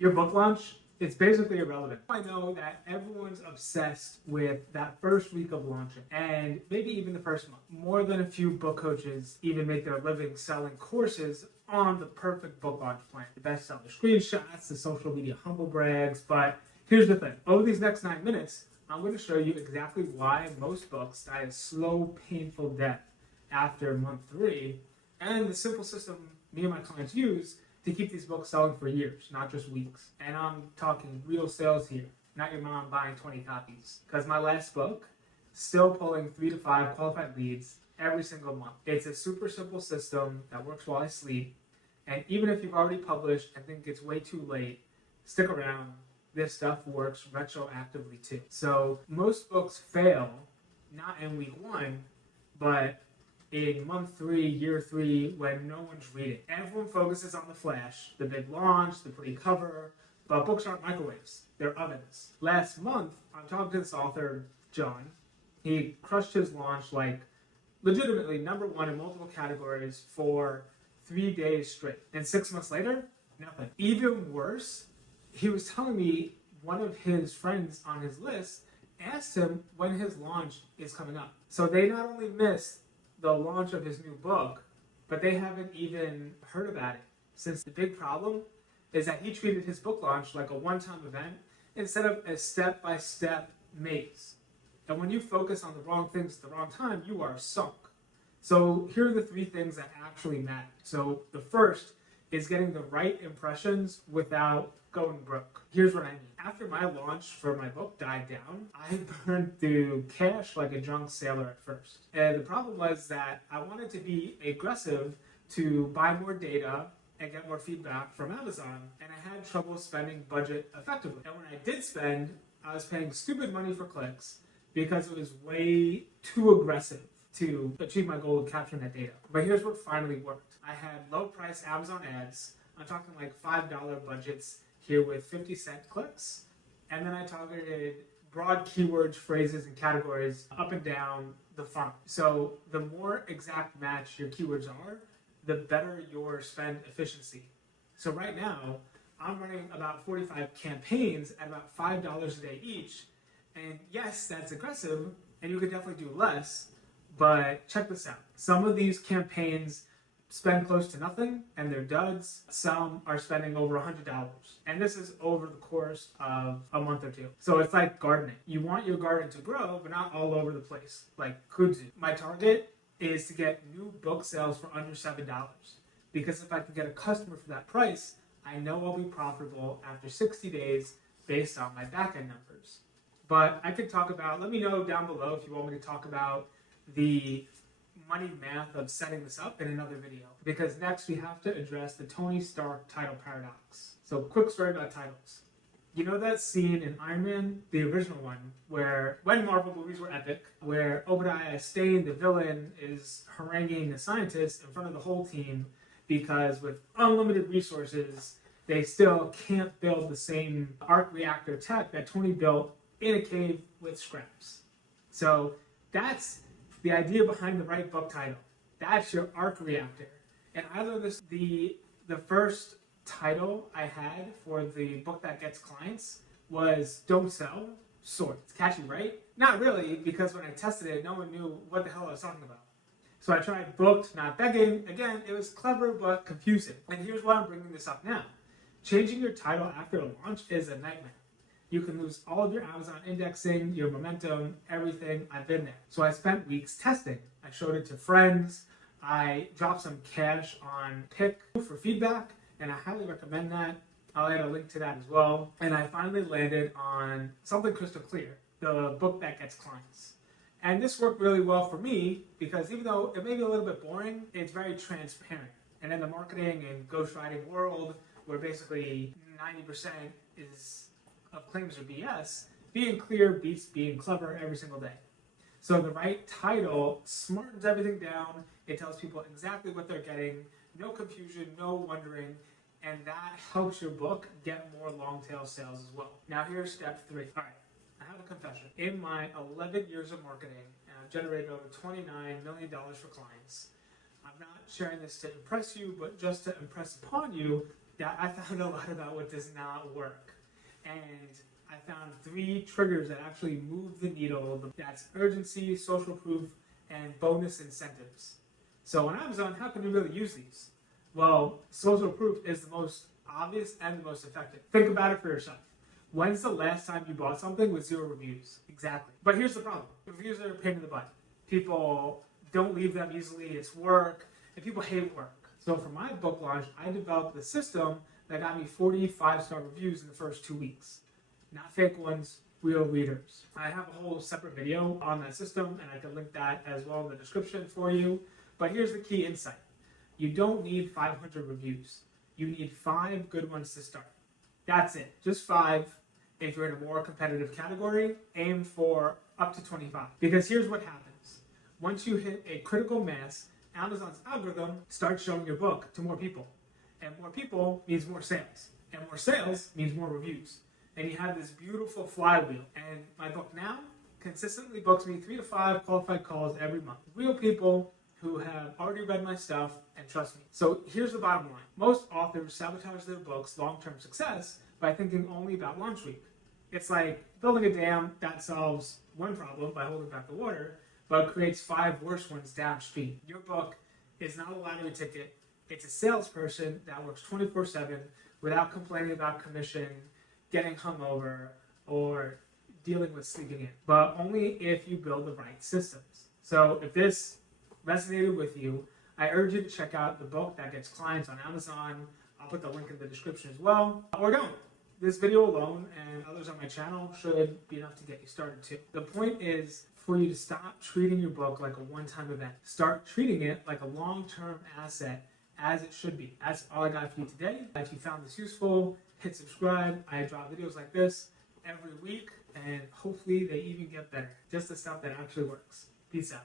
Your book launch, it's basically irrelevant. I know that everyone's obsessed with that first week of launching and maybe even the first month. More than a few book coaches even make their living selling courses on the perfect book launch plan. The bestseller screenshots, the social media humble brags. But here's the thing. Over these next 9 minutes, I'm going to show you exactly why most books die a slow, painful death after month 3, and the simple system me and my clients use to keep these books selling for years, not just weeks. And I'm talking real sales here, not your mom buying 20 copies. Because my last book, still pulling 3 to 5 qualified leads every single month. It's a super simple system that works while I sleep. And even if you've already published and think it's way too late, stick around. This stuff works retroactively too. So most books fail, not in week 1, but in month 3, year 3, when no one's reading. Everyone focuses on the flash, the big launch, the pretty cover, but books aren't microwaves, they're ovens. Last month, I'm talking to this author, John. He crushed his launch like legitimately #1 in multiple categories for 3 days straight. And 6 months later, nothing. Even worse, he was telling me one of his friends on his list asked him when his launch is coming up. So they not only missed the launch of his new book, but they haven't even heard about it. Since the big problem is that he treated his book launch like a one-time event instead of a step-by-step maze. And when you focus on the wrong things at the wrong time, you are sunk. So here are the 3 things that actually matter. So the first is getting the right impressions without going broke. Here's what I mean. After my launch for my book died down, I burned through cash like a drunk sailor at first. And the problem was that I wanted to be aggressive to buy more data and get more feedback from Amazon, and I had trouble spending budget effectively. And when I did spend, I was paying stupid money for clicks because it was way too aggressive to achieve my goal of capturing that data. But here's what finally worked. I had low price Amazon ads. I'm talking like $5 budgets here with 50-cent clicks. And then I targeted broad keywords, phrases, and categories up and down the funnel. So the more exact match your keywords are, the better your spend efficiency. So right now, I'm running about 45 campaigns at about $5 a day each. And yes, that's aggressive, and you could definitely do less, but check this out. Some of these campaigns spend close to nothing, and they're duds. Some are spending over $100. And this is over the course of a month or 2. So it's like gardening. You want your garden to grow, but not all over the place, like kudzu. My target is to get new book sales for under $7. Because if I can get a customer for that price, I know I'll be profitable after 60 days based on my back-end numbers. But I could talk about, let me know down below if you want me to talk about the money math of setting this up in another video. Because next we have to address the Tony Stark title paradox. So quick story about titles. You know that scene in Iron Man, the original one, where when Marvel movies were epic, where Obadiah Stane, the villain, is haranguing the scientists in front of the whole team because with unlimited resources, they still can't build the same arc reactor tech that Tony built in a cave with scraps. So that's the idea behind the right book title. That's your arc reactor. And I learned this, the first title I had for the book that gets clients was Don't Sell, Sort. It's catchy, right? Not really, because when I tested it, no one knew what the hell I was talking about. So I tried booked, not begging. Again, it was clever but confusing. And here's why I'm bringing this up now. Changing your title after a launch is a nightmare. You can lose all of your Amazon indexing, your momentum, everything. I've been there. So I spent weeks testing. I showed it to friends. I dropped some cash on Pick for feedback, and I highly recommend that. I'll add a link to that as well. And I finally landed on something crystal clear, the book that gets clients. And this worked really well for me because even though it may be a little bit boring, it's very transparent. And in the marketing and ghostwriting world, where basically 90% of claims are BS, being clear beats being clever every single day. So the right title smartens everything down. It tells people exactly what they're getting, no confusion, no wondering, and that helps your book get more long tail sales as well. Now here's step 3. All right, I have a confession. In my 11 years of marketing, I've generated over $29 million for clients. I'm not sharing this to impress you, but just to impress upon you that I found a lot about what does not work. And I found 3 triggers that actually move the needle. That's urgency, social proof, and bonus incentives. So on Amazon, how can you really use these? Well, social proof is the most obvious and the most effective. Think about it for yourself. When's the last time you bought something with 0 reviews? Exactly. But here's the problem. Reviews are a pain in the butt. People don't leave them easily. It's work, and people hate work. So for my book launch, I developed a system that got me 40 5-star reviews in the first 2 weeks. Not fake ones, real readers. I have a whole separate video on that system, and I can link that as well in the description for you. But here's the key insight. You don't need 500 reviews. You need 5 good ones to start. That's it. Just 5. If you're in a more competitive category, aim for up to 25. Because here's what happens. Once you hit a critical mass, Amazon's algorithm starts showing your book to more people. And more people means more sales. And more sales means more reviews. And you have this beautiful flywheel. And my book now consistently books me 3 to 5 qualified calls every month. Real people who have already read my stuff and trust me. So here's the bottom line. Most authors sabotage their books' long-term success by thinking only about launch week. It's like building a dam that solves one problem by holding back the water, but creates 5 worse ones downstream. Your book is not a lottery ticket. It's a salesperson that works 24/7 without complaining about commission, getting hungover, or dealing with sleeping in, but only if you build the right systems. So if this resonated with you, I urge you to check out the book that gets clients on Amazon. I'll put the link in the description as well. Or don't. This video alone and others on my channel should be enough to get you started too. The point is for you to stop treating your book like a one-time event. Start treating it like a long-term asset as it should be. That's all I got for you today. If you found this useful, hit subscribe. I drop videos like this every week, and hopefully they even get better. Just the stuff that actually works. Peace out.